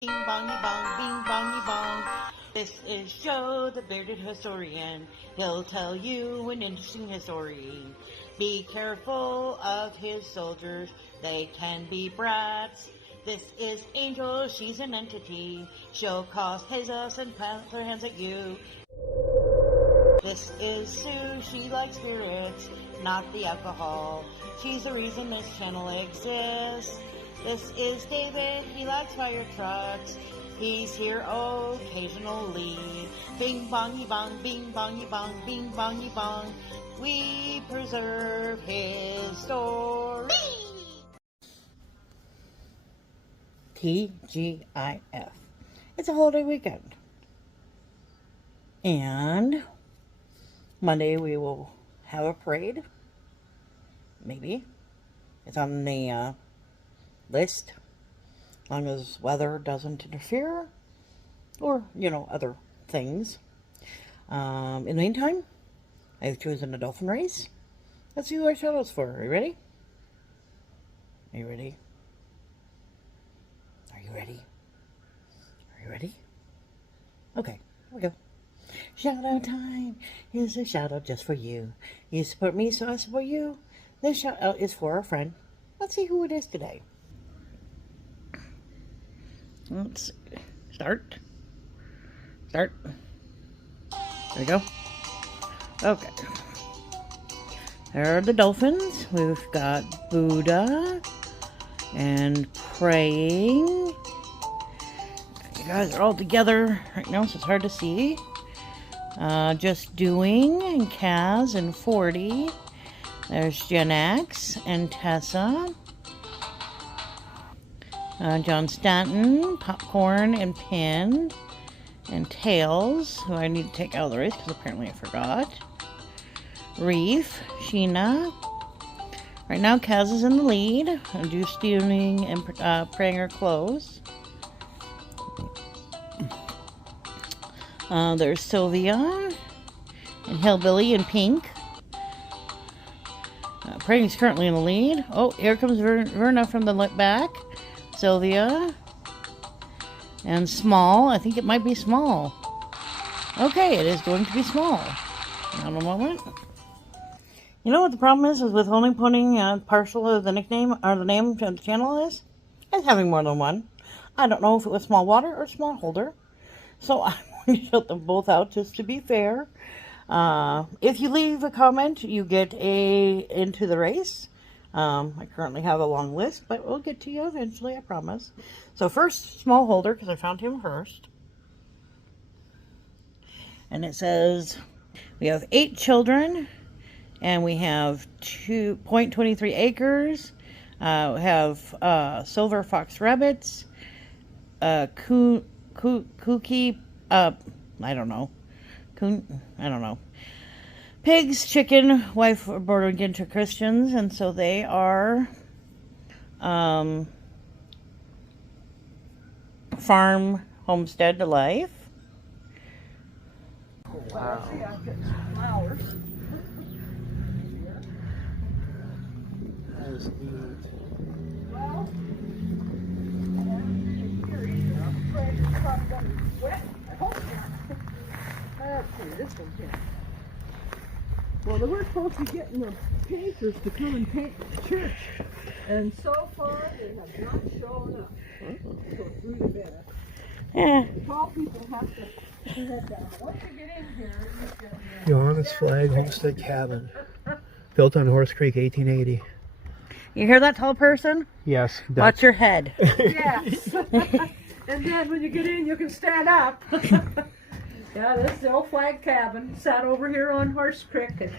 Bing bongy bong, bing bongy bong. This is Joe, the bearded historian. He'll tell you an interesting story. Be careful of his soldiers, they can be brats. This is Angel, she's an entity. She'll cause chaos and plant her hands at you. This is Sue, she likes spirits, not the alcohol. She's the reason this channel exists. This is David, he likes fire trucks. He's here occasionally. Bing bongy bong, bing bongy bong, bing bongy bong. We preserve his story. TGIF. It's a holiday weekend. And Monday we will have a parade. Maybe. It's on the list, as long as weather doesn't interfere, or, other things. In the meantime, I've chosen a dolphin race. Let's see who our shout outs for. Are you ready? Are you ready? Are you ready? Are you ready? Okay, here we go. Shout out time. Here's a shout out just for you. You support me, so I support you. This shout out is for our friend. Let's see who it is today. Let's start. There we go. Okay. There are the dolphins. We've got Buddha and praying. You guys are all together right now, so it's hard to see. Just doing and Kaz and 40. There's Gen X and Tessa. John Stanton, Popcorn, and Pin, and Tails, who I need to take out of the race because apparently I forgot. Reef, Sheena. Right now, Kaz is in the lead. Juice Stealing and Praying are close. There's Sylvia, and Hillbilly in pink. Praying is currently in the lead. Oh, here comes Verna from the back. Sylvia and Small. I think it might be Small. Okay, it is going to be Small. Hold on a moment. You know what the problem is with only putting partial of the nickname or the name of the channel is? It's having more than one. I don't know if it was Small Water or Small Holder. So I'm going to shut them both out just to be fair. If you leave a comment, you get into the race. I currently have a long list, but we'll get to you eventually, I promise. So first, Small Holder, because I found him first. And it says, we have 8 children, and we have 2.23 acres. We have silver fox rabbits, kooky, I don't know. Pigs, chicken, wife are born again to Christians, and so they are farm homestead to life. Wow. That is neat. Well, they were supposed to be getting the painters to come and paint the church, and so far they have not shown up. So it's really bad. Yeah. Tall people have to head down. Once you get in here, you get Johannes Flag Homestead Cabin, built on Horse Creek, 1880. You hear that, tall person? Yes. Watch your head. Yes. And then when you get in, you can stand up. Yeah, this is the old flag cabin. Sat over here on Horse Creek, and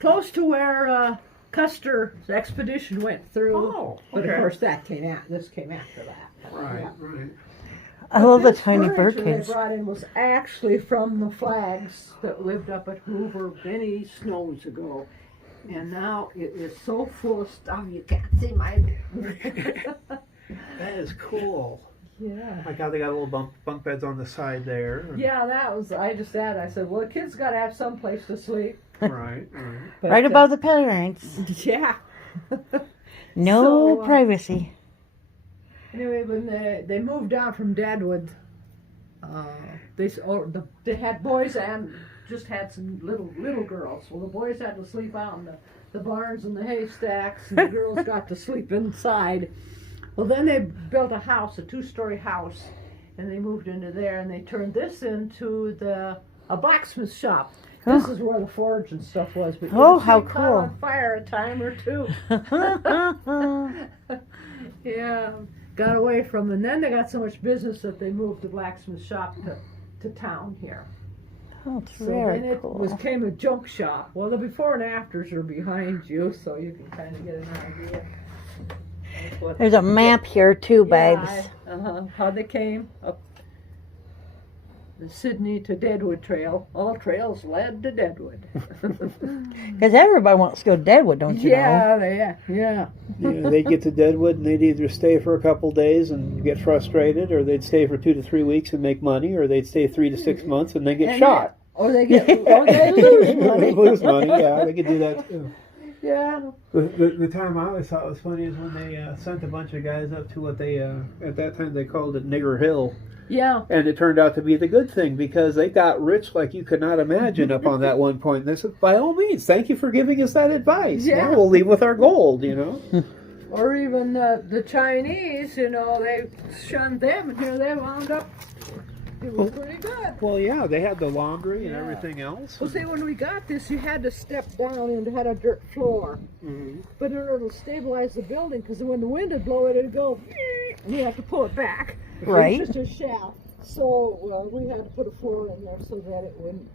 close to where Custer's expedition went through. Oh, But okay. of course, this came after that. Right, Yeah. right. I love the This tiny furniture birdcage. they brought in was actually from the flags that lived up at Hoover many snows ago. And now it is so full of stuff you can't see my... That is cool. Yeah. Like how they got little bunk beds on the side there. Yeah, I just said, I said, well, the kids got to have some place to sleep. Right, right. But, Right above the parents. Yeah. No So, privacy. Anyway, when they moved down from Deadwood, they had boys and just had some little girls. Well, the boys had to sleep out in the barns and the haystacks, and the girls got to sleep inside. Well, then they built a house, a 2-story house, and they moved into there, and they turned this into a blacksmith shop. This is where the forge and stuff was. But how caught cool. on fire a time or two. Yeah, got away from them. And then they got so much business that they moved the blacksmith shop to town here. Oh, it's So very then it cool. became a junk shop. Well, the before and afters are behind you, so you can kind of get an idea. Of what There's a map here too, babes. how they came up the Sydney to Deadwood Trail. All trails led to Deadwood. Because everybody wants to go to Deadwood, don't you know? Yeah. Yeah, they'd get to Deadwood and they'd either stay for a couple days and get frustrated, or they'd stay for 2 to 3 weeks and make money, or they'd stay 3 to 6 months and then get shot. Or they lose money. Lose money, yeah, they could do that too. Yeah. The time I always thought was funny is when they sent a bunch of guys up to what they, at that time they called it Nigger Hill. Yeah. And it turned out to be the good thing because they got rich like you could not imagine up on that one point. And they said, by all means, thank you for giving us that advice. Yeah. Now we'll leave with our gold, you know. Or even the Chinese, they shunned them, and here they wound up. It was pretty good. Well, yeah, they had the laundry and Yeah. everything else. Well, see, when we got this, you had to step down and it had a dirt floor. Mm-hmm. But in order to stabilize the building, because when the wind would blow it, it'd go, and you have to pull it back. Right. It's just a shaft. So, well, we had to put a floor in there so that it wouldn't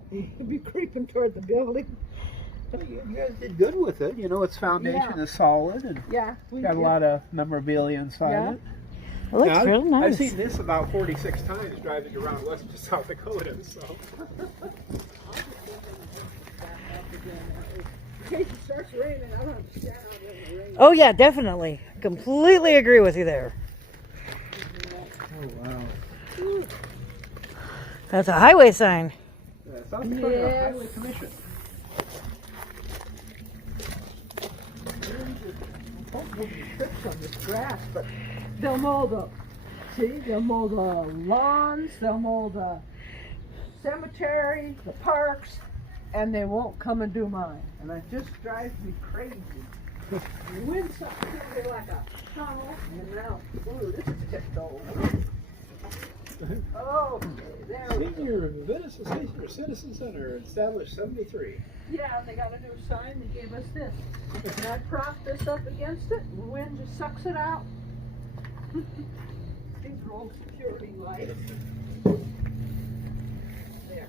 be creeping toward the building. You guys did good with it. You know, its foundation is solid and Yeah. We got a did. lot of memorabilia inside Yeah. it. It looks Now, real nice. I've seen this about 46 times driving around West to South Dakota, so. In case it starts raining, I don't have to stand out in the rain. Oh, yeah, definitely. Completely agree with you there. Oh, wow. That's a highway sign. South Dakota Yes. Highway Commission. Don't move the trips on this grass, but they'll mow they'll mow the lawns, they'll mow the cemetery, the parks, and they won't come and do mine. And that just drives me crazy. The wind sucks through me like a tunnel, and now, ooh, this is tipped over. Oh, there we go. Senior Venice Senior Citizen Center, established 73. Yeah, they got a new sign. They gave us this. And I prop this up against it, and the wind just sucks it out. These are old security lights. There.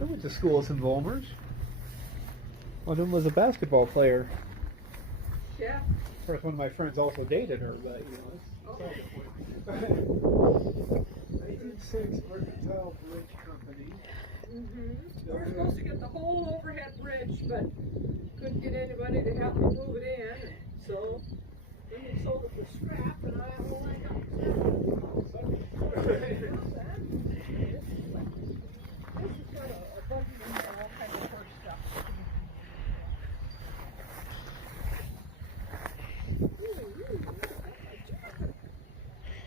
I went to school in Volmers. One of them was a basketball player. Yeah. Of course, one of my friends also dated her, but you know. Okay. 1906 Mercantile Bridge Company. We were supposed to get the whole overhead bridge, but couldn't get anybody to help me move it in. So then we sold it for scrap, and I don't know why I got This has got a button in there, all kinds of horse stuff.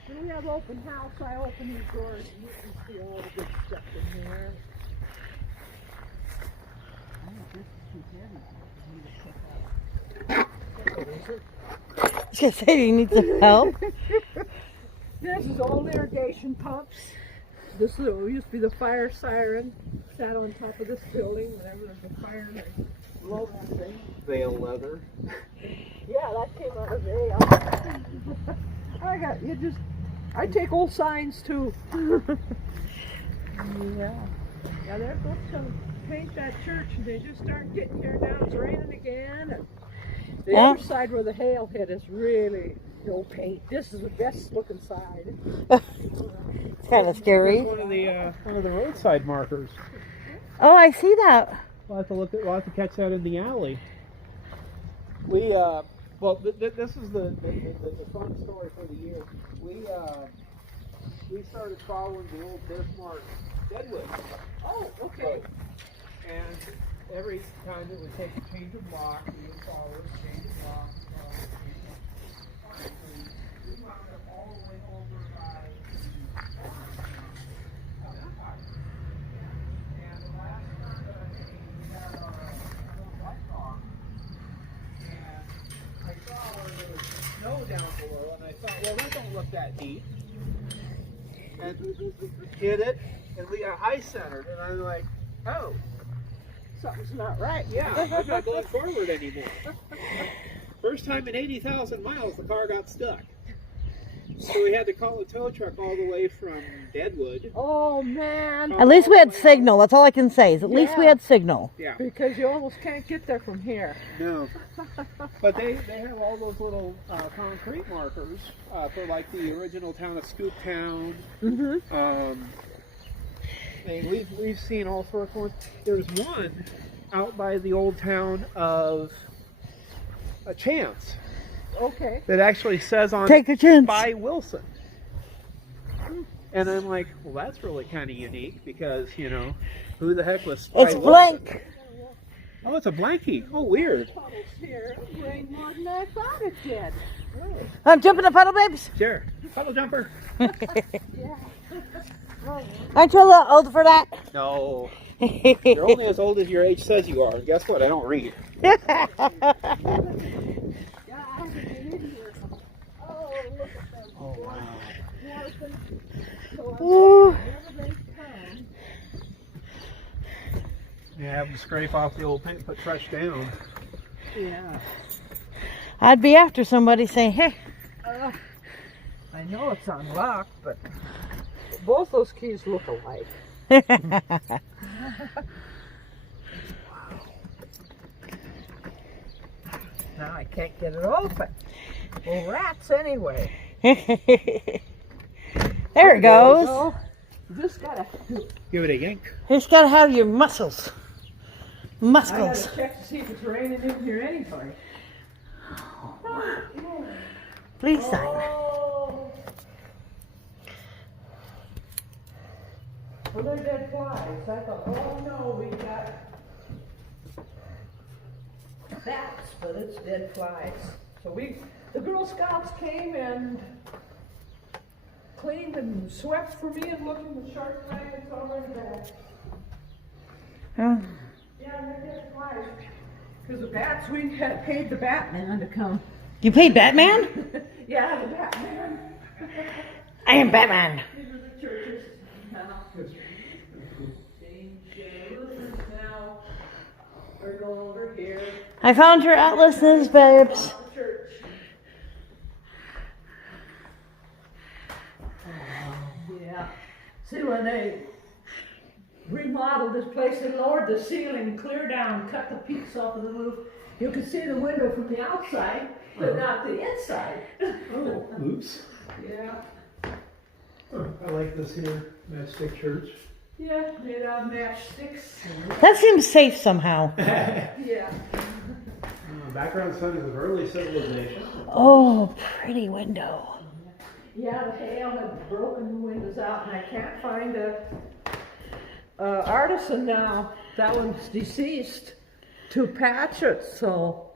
When we have open house, I open these doors and you can see all the good stuff in here. I was going to say, do you need some help? This is old irrigation pumps. This used to be the fire siren. Sat on top of this building whenever there's a fire. They blow that thing. Veil leather. Yeah, that came out of there. I take old signs too. Yeah. Yeah, they're supposed to paint that church and they just aren't getting here now. It's raining again. And the other side where the hail hit is really no paint. This is the best looking side. It's kind of scary. One of the roadside markers. Oh, I see that. We'll have to we'll have to catch that in the alley. We this is the fun story for the year. We started following the old Bismarck Deadwood. Oh, okay. And every time it would take a change of block, we would follow it, change of block, we wound up look that deep. And hit it, and we got high centered, and I'm like, oh, Something's not right. yeah, I'm not going forward anymore. First time in 80,000 miles, the car got stuck. So we had to call a tow truck all the way from Deadwood. Oh, man. At least we had signal. That's all I can say. Is at least we had signal. Yeah. Because you almost can't get there from here. No. But they have all those little concrete markers for like the original town of Scoop Town. Mm-hmm. And we've seen all sorts of ones. There's one out by the old town of Chance Okay. that actually says on Take a chance. by Wilson. And I'm like, well, that's really kind of unique because, you know, who the heck was Spy It's Wilson? blank. Oh, it's a blankie. Oh, weird. Puddles here. It rained more than I thought it did. Really? I'm jumping the puddle, babes. Sure. Puddle jumper. Yeah. Aren't you a little old for that? No. You're only as old as your age says you are. And guess what? I don't read. Yeah, I can get in here. Oh, look at them. Oh, wow. Ooh. Yeah, have them scrape off the old paint, put fresh down. Yeah. I'd be after somebody saying, hey. I know it's unlocked, but both those keys look alike. Now I can't get it open. Well, rats anyway. There it goes. So, just gotta. Give it a yank. You just gotta have your muscles. I Muscles. gotta check to see if it's raining in here anyway. Please sign. Oh. Well, they're dead flies. I thought, oh no, we got bats, but it's dead flies. So the Girl Scouts came and cleaned and swept for me and looked in the shark tank. It's already back. Huh? Yeah, they're dead flies. Because the bats, we had paid the Batman to come. You paid Batman? Yeah, the Batman. I am Batman. These are the churches. Now, we're going over here. I found your atlases, babes. The church. Yeah. See, when they remodeled this place, they lowered the ceiling clear down, cut the peaks off of the roof. You could see the window from the outside, but not the inside. Oh, oops. Yeah. Oh, I like this here, Matchstick Church. Yeah, made out of matchsticks. That seems safe somehow. Yeah. Background sun is of early civilization. Oh, pretty window. Yeah, the hail had broken the windows out, and I can't find a artisan now. That one's deceased to patch it, so.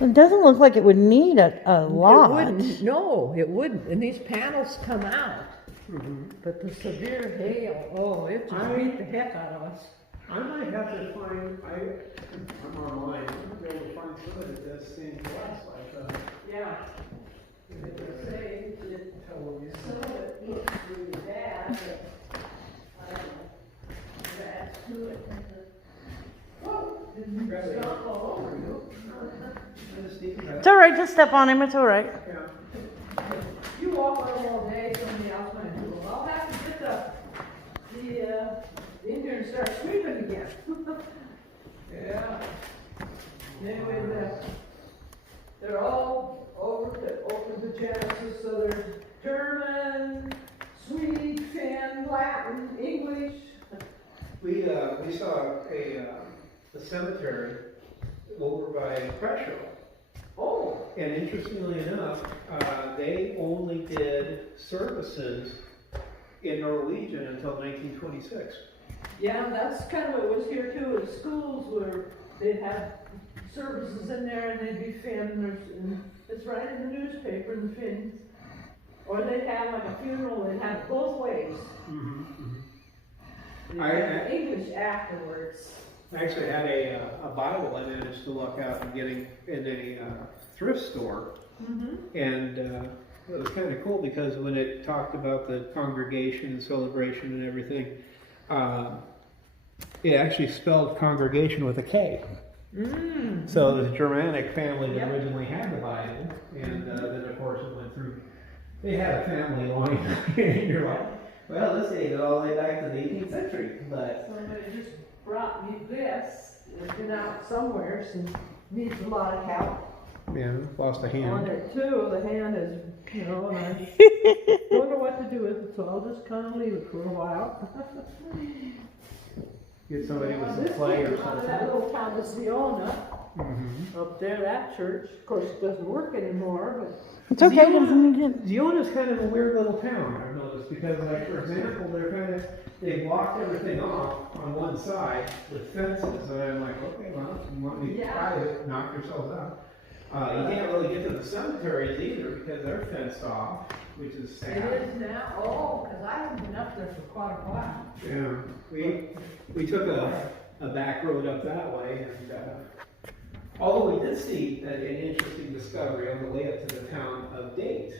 It doesn't look like it would need a lot. It wouldn't. No, it wouldn't. And these panels come out. Mm-hmm. But the severe hail, oh, it just beat the heck out of us. I might have to find, I'm online, I might be able to find somebody that does stained glass like that. Yeah. They say that some of it looks really bad, but I don't know. That's to it. Whoa, didn't stomp all over you. It's all right. Just step on him. It's all right. You walk around all day, somebody else might do it. I'll have to get the in here and start sweeping again. Yeah. Anyway, they're all over the Genesis, so there's German, Swede, Finn, Latin, English. We saw a cemetery over by Pressure. Oh. And interestingly enough, they only did services in Norwegian until 1926. Yeah, that's kind of what was here too. The schools where they'd have services in there and they'd be Finn, and it's right in the newspaper, the Finns. Or they'd have like a funeral, they'd have it both ways. Mm-hmm. They'd have English afterwards. I actually had a Bible I managed to luck out and getting in a thrift store. Mm-hmm. And it was kind of cool because when it talked about the congregation and celebration and everything, it actually spelled congregation with a K. So it was a Germanic family that originally had the Bible, and then of course it went through. They had a family line, and you're like, well, this dated all the way back to the 18th century. But somebody just brought me this. It's been out somewhere, so needs a lot of help. yeah, lost a hand. On it too. The hand is, and I just don't know what to do with it, so I'll just kind of leave it for a while. Get somebody with some clay or This came out of that something. little town of Ziona, up there, that church. Of course, it doesn't work anymore, but It's okay. Doesn't need it. Ziona's kind of a weird little town, I've noticed, because, like, for example, they blocked everything off on one side with fences, and I'm like, okay, well, if you want me to try it, knock yourselves out. You can't really get to the cemeteries either because they're fenced off, which is sad. it is now. Oh, because I haven't been up there for quite a while. Yeah, we took a back road up that way, and although we did see an interesting discovery on the way up to the town of Date.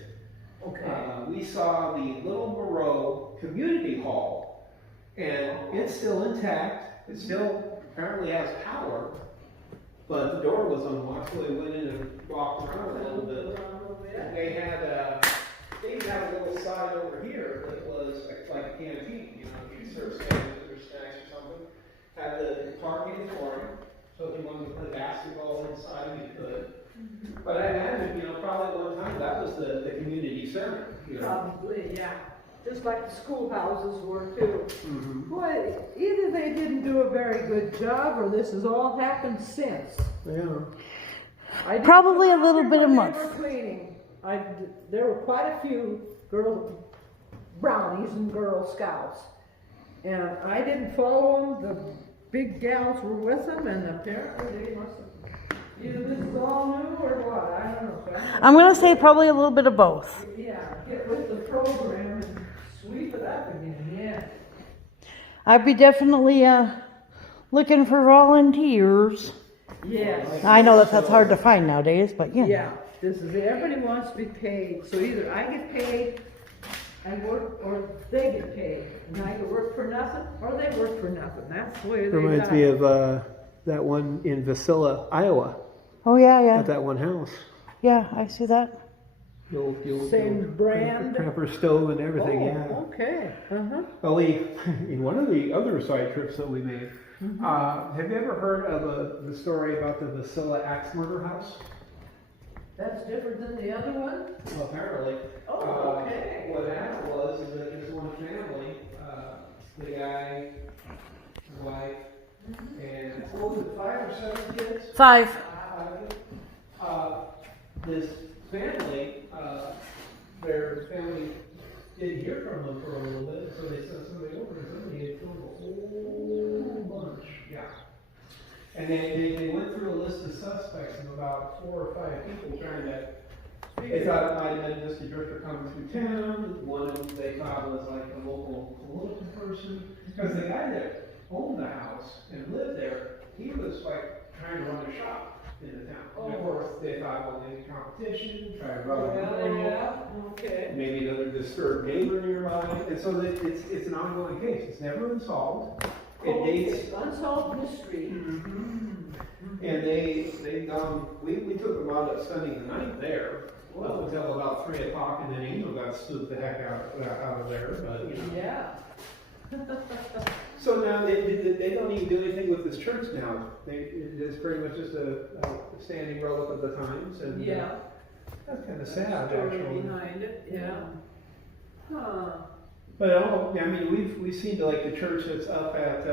Okay. We saw the Little Moreau Community Hall, and it's still intact. It still apparently has power, but the door was unlocked, so we went in and walked around a little bit. They had a little side over here that was like a canteen, you know, you could serve sandwiches or snacks or something. Had the parking for it, so if you wanted to play basketball inside, you could. But I imagine, you know, probably one time that was the community center, you know. Probably, yeah. Just like the schoolhouses were too. Mm-hmm. Boy, either they didn't do a very good job, or this has all happened since. Yeah. I did Probably a come little out bit here of when both. they were cleaning. There were quite a few brownies and Girl Scouts, and I didn't follow them. The big gals were with them, and apparently they must have. Either this is all new or what? I don't know. So I'm gonna say probably a little bit of both. yeah, get with the program and sweep it up again. Yeah. I'd be definitely looking for volunteers. Yes. I know that's hard to find nowadays, but yeah. Yeah. This is everybody wants to be paid, so either I get paid, I work, or they get paid, and I either work for nothing or they work for nothing. That's the way they Reminds me of that one in Vasilla, Iowa, Oh yeah. at that one house. Yeah, I see that. The old Same brand? Cramper stove and everything, yeah. Okay. Well, in one of the other side trips that we made, have you ever heard of the story about the Vasilla axe murder house? That's different than the other one? Well, apparently. Oh, okay. What happened was is that this one family, the guy, the wife, and what was it, 5 or 7 kids? 5. This family, their family didn't hear from them for a little bit, so they sent somebody over and somebody had killed a whole bunch. Yeah. And they went through a list of suspects of about 4 or 5 people trying to. They thought it might have been just a drifter coming through town. One of them they thought was like a local political person. Because the guy that owned the house and lived there, he was like trying to run a shop in the town. And of course, they thought, well, maybe competition, try to run Okay. maybe another disturbed neighbor nearby. And so it's an ongoing case. It's never been solved. It dates. Unsolved mystery. And we took them out of spending the night there up until about 3 o'clock, and then Angel got spooked the heck out of there. But you know. Yeah. So now they don't even do anything with this church now. It's pretty much just a standing relic of the times, and that's kind of sad Story actually. behind it. Yeah. Huh. But I mean, we've seen like the church that's up at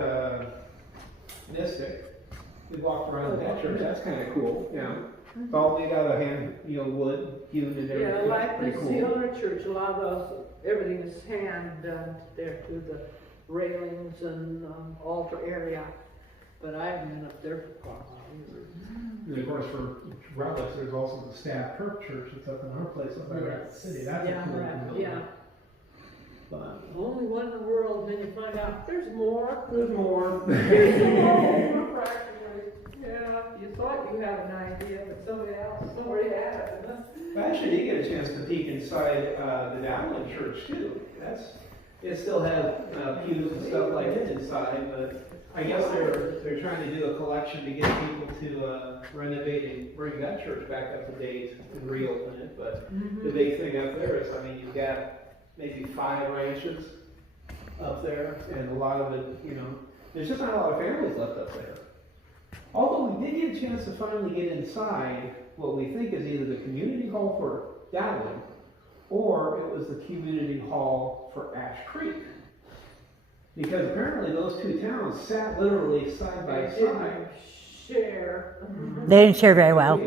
Mystic. We walked around that church. That's kind of cool. Yeah. It's all made out of hand, wood, hewn and everything. Yeah, like Pretty the cool. Ziona Church, a lot of those, everything is hand done there to the railings and altar area. But I haven't been up there for quite a while either. And of course, for relics, there's also the Staff Kirk Church that's up in our place up there at the city. That's a cool building. Yeah. But Only one in the world, and then you find out there's more. there's more. There's more, practically. Yeah, you thought you had an idea, but somebody else already had it. I actually did get a chance to peek inside the Dowling Church too. It still has pews and stuff like that inside, but I guess they're trying to do a collection to get people to renovate and bring that church back up to date and reopen it. But the big thing up there is, I mean, you've got maybe 5 ranches up there, and a lot of it, you know, there's just not a lot of families left up there. Although we did get a chance to finally get inside what we think is either the community hall for Dowling, or it was the community hall for Ash Creek. Because apparently those two towns sat literally side by side. Share. They didn't share very well.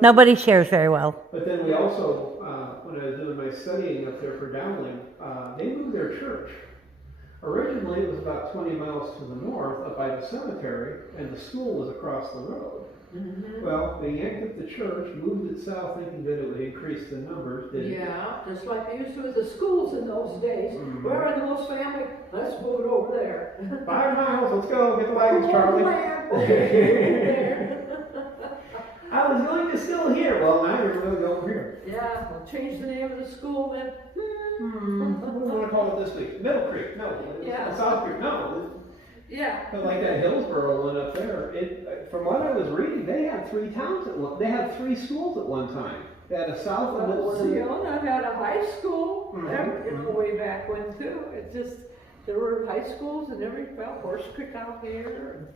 Nobody shares very well. But then we also, when I was doing my studying up there for Dowling, they moved their church. Originally, it was about 20 miles to the north, up by the cemetery, and the school was across the road. Well, they yanked up the church, moved it south, thinking that it would increase the numbers. Yeah, just like they used to with the schools in those days. Where are the most family? Let's move it over there. 5 miles, let's go, get the wagons, Charlie. I was going to still here. Well, now you're going to go over here. Yeah, we'll change the name of the school then. What do we want to call it this week? Middle Creek? No. Yeah. South Creek? No. Yeah. But like that Hillsboro one up there, from what I was reading, they had 3 towns they had 3 schools at one time. They had a south and middle one. Siona had a high school way back when too. It just, there were high schools and Horse Creek out here.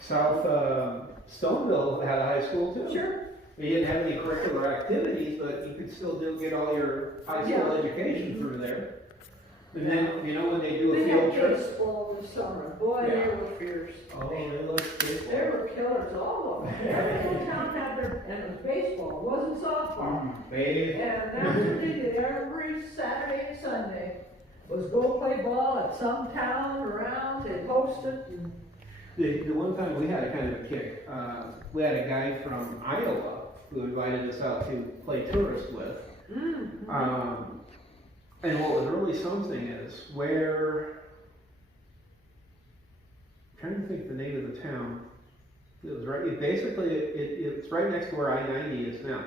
South Stoneville had a high school too. Sure. They didn't have any curricular activities, but you could still get all your high school education through there. And then, you know, when they do a field trip. They had baseball in the summer. Boy, they were fierce. Oh, they looked baseball. They were killers, all of them. Every little town had and it was baseball. It wasn't softball. And that's what they did every Saturday and Sunday. Was go play ball at some town around. They hosted. And the one time we had a kind of a kick. We had a guy from Iowa who invited us out to play tourist with. And what was really something is where, I'm trying to think of the name of the town. It was right, it's right next to where I-90 is now.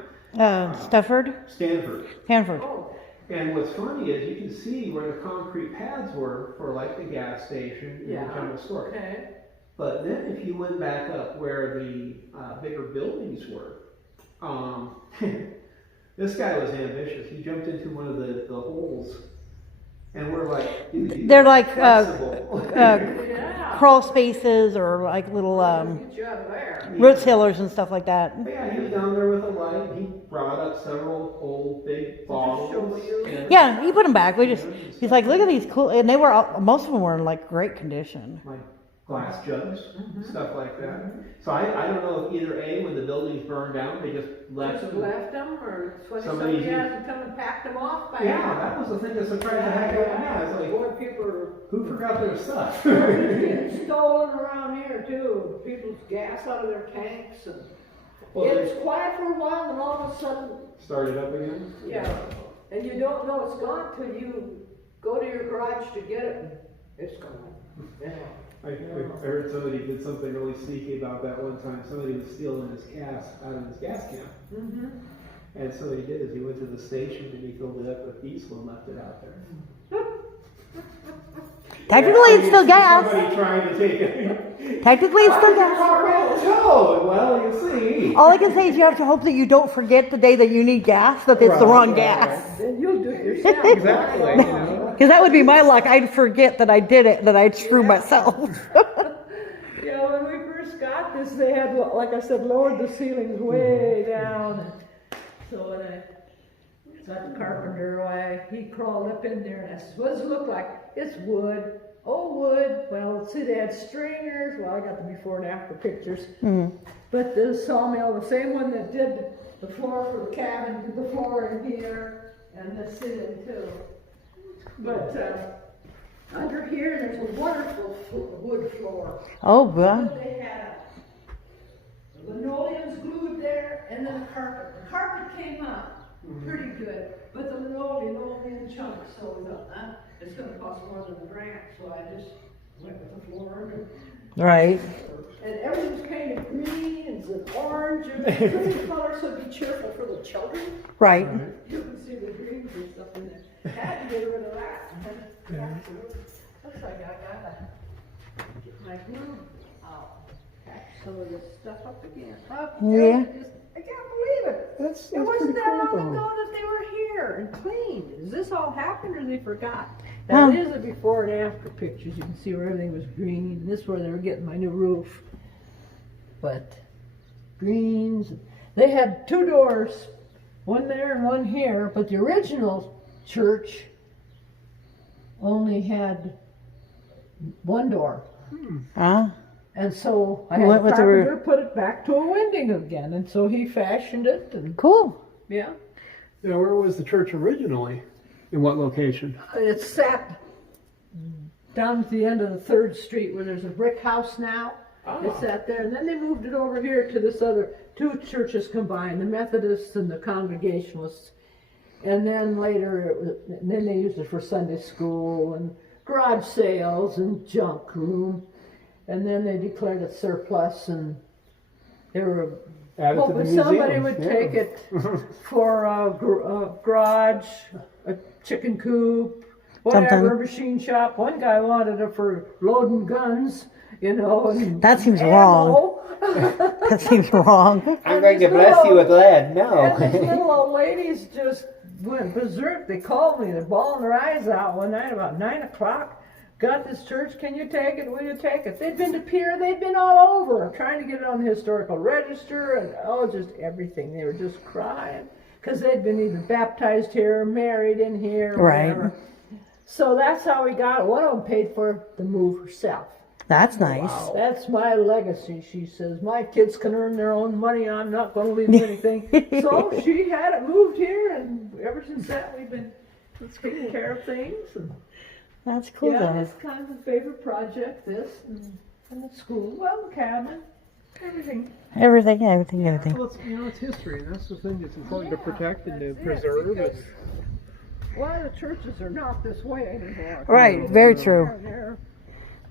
Stanford? Stanford. oh, And what's funny is you can see where the concrete pads were for like the gas station and the general store. okay. But then if you went back up where the bigger buildings were, this guy was ambitious. He jumped into one of the holes, and we're like, dude, They're like Yeah. crawl spaces or like little Get you out of there. root tillers and stuff like that. Yeah, he was down there with a light. He brought up several old big bottles. and- Yeah, he put them back. He's like, look at these cool, and they were most of them were in like great condition. Like glass jugs, stuff like that. So I don't know if either A, when the buildings burned down, they just left Just them. left them, or Somebody somebody did. hasn't come and packed them off by Yeah, now. that was the thing that surprised the heck out of me. I was like, Boy, people are who forgot their stuff? getting stolen around here too. People's gas out of their tanks, and Well, it's quiet for a while, and all of a sudden, Started up again? yeah, and you don't know it's gone till you go to your garage to get it, and it's gone. Yeah. I heard somebody did something really sneaky about that one time. Somebody was stealing his gas out of his gas can. And so what he did is he went to the station and he filled it up with diesel and left it out there. Technically, it's still gas. Somebody trying to take it. Technically, it's still gas. Oh, well, you see. All I can say is you have to hope that you don't forget the day that you need gas, that it's the wrong gas. Then you'll do it yourself. Exactly. You know? Because that would be my luck. I'd forget that I did it, that I'd screw myself. Yeah, when we first got this, they had, like I said, lowered the ceilings way down. And so when I got the carpenter away, he crawled up in there and I said, what does it look like? It's wood. Oh, wood. Well, see, they had stringers. Well, I got the before and after pictures. But the sawmill, the same one that did the floor for the cabin, did the floor in here and the ceiling too. But under here, there's a wonderful wood floor. Oh, God. They had linoleums glued there, and then the carpet. The carpet came up pretty good, but the linoleum only in chunks, so we thought, it's going to cost more than the grant, so I just went with the floor. Right. And everything was kind of green and and orange and green colors, so be cheerful for the children. Right. You can see the greens and stuff in there. Had to get rid of that. And then, looks like I gotta get my glue out. Patch some of this stuff up again. Yeah. I can't believe it. That's It wasn't pretty that cool, long though. ago that they were here and cleaned. Does this all happen or they forgot? Huh. That is the before and after pictures. You can see where everything was green. And this is where they were getting my new roof. But greens. They had 2 doors, one there and one here. But the original church only had 1 door. Huh? And so I What had the was the carpenter put it back to a winding again. And so he fashioned it. And Cool. yeah. Now, where was the church originally? In what location? It sat down at the end of the 3rd Street where there's a brick house now. It sat there, and then they moved it over here to this other 2 churches combined, the Methodists and the Congregationalists. And then later, and then they used it for Sunday school and garage sales and junk room. And then they declared it surplus, and they were Added to the hoping museum. somebody would Yeah. take it for a garage, a chicken coop, whatever, Something. machine shop. One guy wanted it for loading guns, you know. And That seems ammo. wrong. That seems wrong. I'm going to bless you with lead. And these No. little old ladies just went berserk. They called me, they're bawling their eyes out one night about 9 o'clock. Got this church, can you take it? Will you take it? They'd been to Pier, they'd been all over trying to get it on the historical register and just everything. They were just crying because they'd been either baptized here, married in here, or Right. whatever. So that's how we got it. One of them paid for the move herself. That's nice. That's my legacy, she says. My kids can earn their own money. I'm not going to leave them anything. So she had it moved here, and ever since that, we've been taking care of things. And That's cool yeah, though. it's kind of a favorite project, this, and the school, well, the cabin, everything. Everything. Well, it's history, and that's the thing that's important to protect and to that's it, preserve. because a lot of the churches are not this way anymore. Right. Very true. They're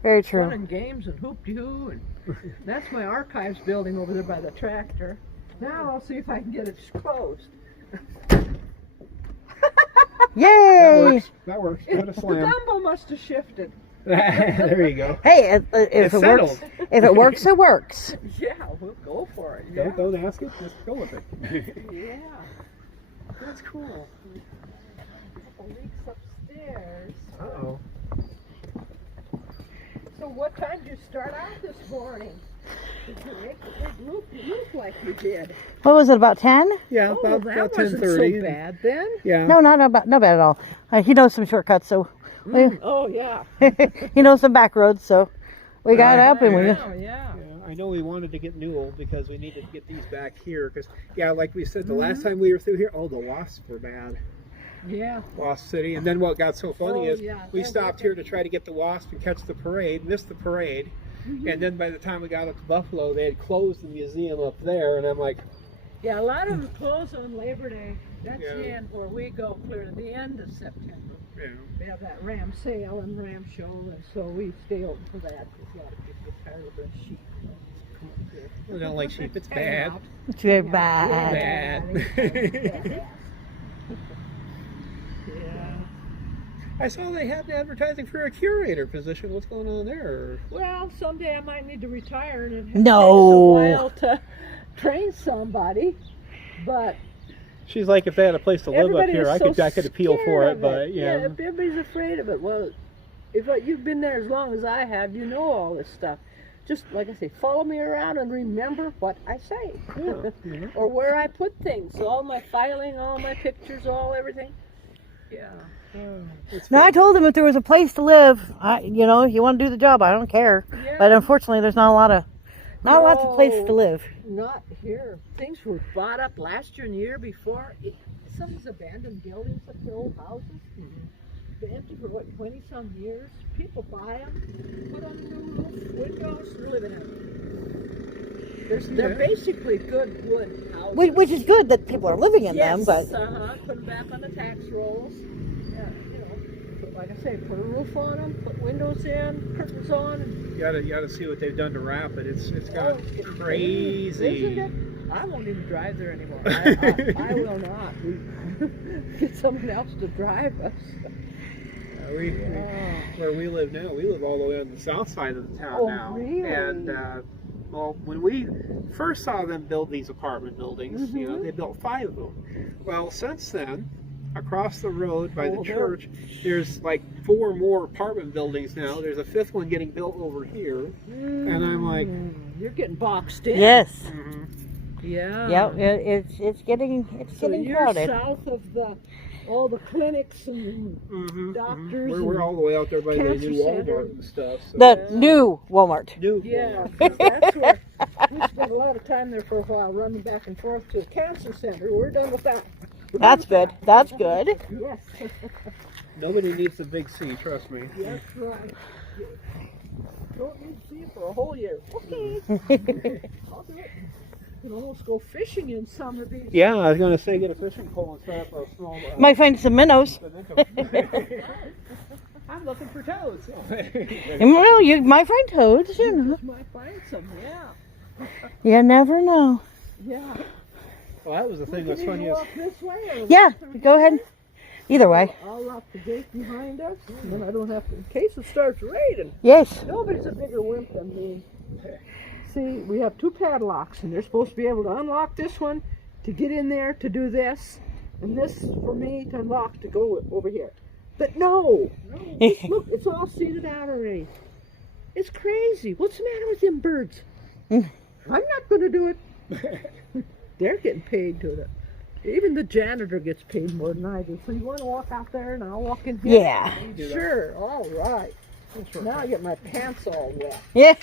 Very true. running games and hoop-de-hoo, and that's my archives building over there by the tractor. Now I'll see if I can get it closed. Yay! That works. Give it a The slam. dumbbell must have shifted. There you go. Hey, if It's it works, settled. if it works, it works. Yeah, we'll go for it. Yeah. Don't ask it, just go with it. Yeah. That's cool. A couple leaks upstairs. Uh-oh. So what time did you start out this morning? Did you make the big loop? You look like you did. What was it? About 10? Yeah, Oh, about that wasn't so 10:30. bad then. Yeah. No, not bad at all. He knows some shortcuts, so Oh, yeah. he knows some back roads, so we got Right. up and we. Yeah, yeah. Yeah, I know we wanted to get Newell because we needed to get these back here. Because, yeah, like we said, the last time we were through here, the wasps were bad. Yeah. Wasp City. And then what got so funny Oh, is yeah. we stopped here to try to get the wasp and catch the parade, missed the parade. And then by the time we got up to Buffalo, they had closed the museum up there. And I'm like, Yeah, a lot of them close on Labor Day. That's Yeah. the end where we go clear to the end of September. you know. We have that ram sale and ram show, and so we stay open for that. Because a lot of people get tired of the sheep. I don't like sheep. It's Hang bad. out. It's very bad. Bad. Yeah. I saw they had advertising for a curator position. What's going on there? Well, someday I might need to retire, and it No. takes a while to train somebody. But She's like, if they had a place to live up everybody here, is I so could appeal for scared it. of But yeah, yeah, everybody's afraid of it. Well, if you've been there as long as I have, you know all this stuff. Just like I say, follow me around and remember what I say, yeah, you know. or where I put things. All my filing, all my pictures, everything. Yeah. It's No, I fun. told him if there was a place to live, you want to do the job, I don't care. Yeah. But unfortunately, there's not lots of places to live. Not here. Things were bought up last year and the year before. Some of these abandoned buildings, like the old houses, been empty for 20-some years. People buy them, put on new roof, windows, live in them. They're basically good wood houses. Which is good that people are living in them, but Put them back on the tax rolls. Yeah, put like I say, put a roof on them, put windows in, curtains on. And, You gotta see what they've done to wrap it. It's got it's crazy. Isn't it? I won't even drive there anymore. I will not. We get someone else to drive us. Where we live now, we live all the way on the south side of the town now. Really? And well, when we first saw them build these apartment buildings, you know, they built 5 of them. Well, since then, across the road by the church, there's like 4 more apartment buildings now. There's a 5th one getting built over here, and I'm like, you're getting boxed in. Yes. Yeah. Yeah. It's getting You're crowded. south of all the clinics and doctors. We're all the way out there by the cancer new center. Walmart and stuff. So. The new Walmart. New Yeah, Walmart. 'cause that's where we spent a lot of time there for a while, running back and forth to the cancer center. We're done with that. That's good. That's good. Yes, Nobody needs the big C, trust me. that's right. Don't need to see it for a whole year. Okay, I'll do it. You can almost go fishing in some of these. Yeah, I was gonna say get a fishing pole and strap a small. Might find some minnows. I'm looking for toads. Well, you might find toads. You know. Might find some, yeah. You never know. Yeah. Well, that was the thing Can that's you funny go is up this way or Yeah. Go ahead. Either way. I'll lock the gate behind us, and then I don't have to, in case it starts raining. Yes. Nobody's a bigger wimp than me. See, we have 2 padlocks, and they're supposed to be able to unlock this one to get in there to do this, and this for me to unlock to go over here. But no! Look, it's all seated out already. It's crazy. What's the matter with them birds? I'm not going to do it. They're getting paid to it. Even the janitor gets paid more than I do. So you want to walk out there and I'll walk in here? Yeah. Sure. All right. Now I get my pants all wet. Yeah.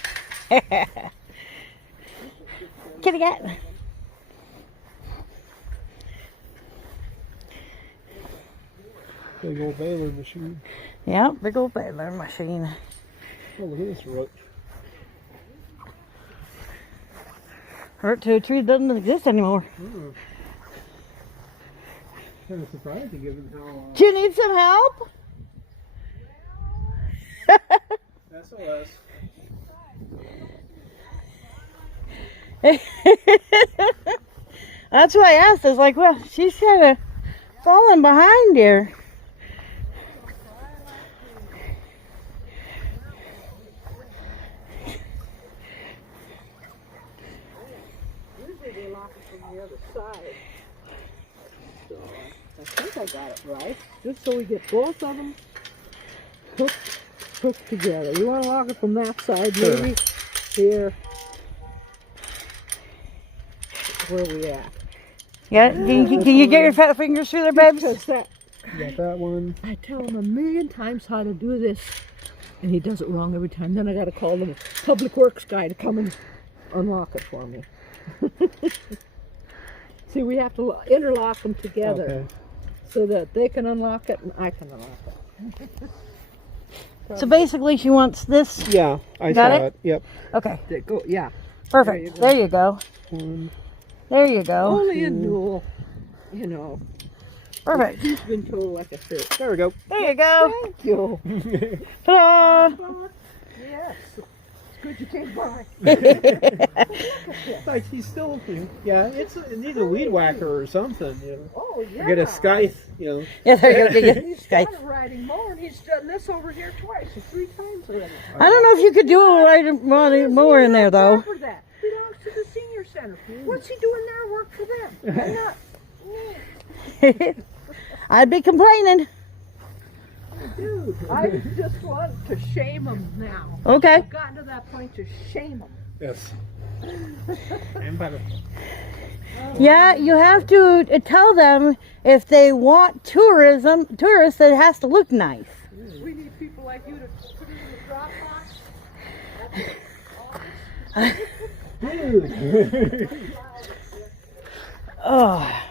Kitty cat. big old baler machine. Yeah, big old baler machine. Oh, look at this root. Hurt to a tree that doesn't exist anymore. Kind of surprising given how. Do you need some help? SOS. That's why I asked. I was like, well, she's kind of falling behind here. Usually they lock it from the other side. So I think I got it right. Just so we get both of them hooked together. You want to lock it from that side, maybe? Here. Where we at? Yeah, can you get your fat fingers through there, babes? Because that, You got that one. I tell him a million times how to do this, and he does it wrong every time. Then I got to call the public works guy to come and unlock it for me. See, we have to interlock them together. Okay. So that they can unlock it and I can unlock it. So basically, she wants this. Yeah, I Got saw it? it. Yep. Okay, They go, yeah. perfect. There you go. There you go. Only a Newell, you know. Perfect. He's been told like a fish. There we go. There you go. Thank you. Ta-da! Yes. It's good you came by. Like he's still, yeah. It needs a weed whacker or something. You know. Oh, yeah. Or get a scythe. You know. Yeah, there you go. He's Sky. started riding more, and he's done this over here twice or 3 times already. I don't know if you could do a right more in there though. For that. Belongs to the senior center. What's he doing there? Work for them. I'm not. I'd be complaining. Dude, I just want to shame him now. Okay. I've gotten to that point to shame him. Yes. I'm better. Yeah, you have to tell them if they want tourists, that it has to look nice. We need people like you to put it in the Dropbox. Dude. Oh.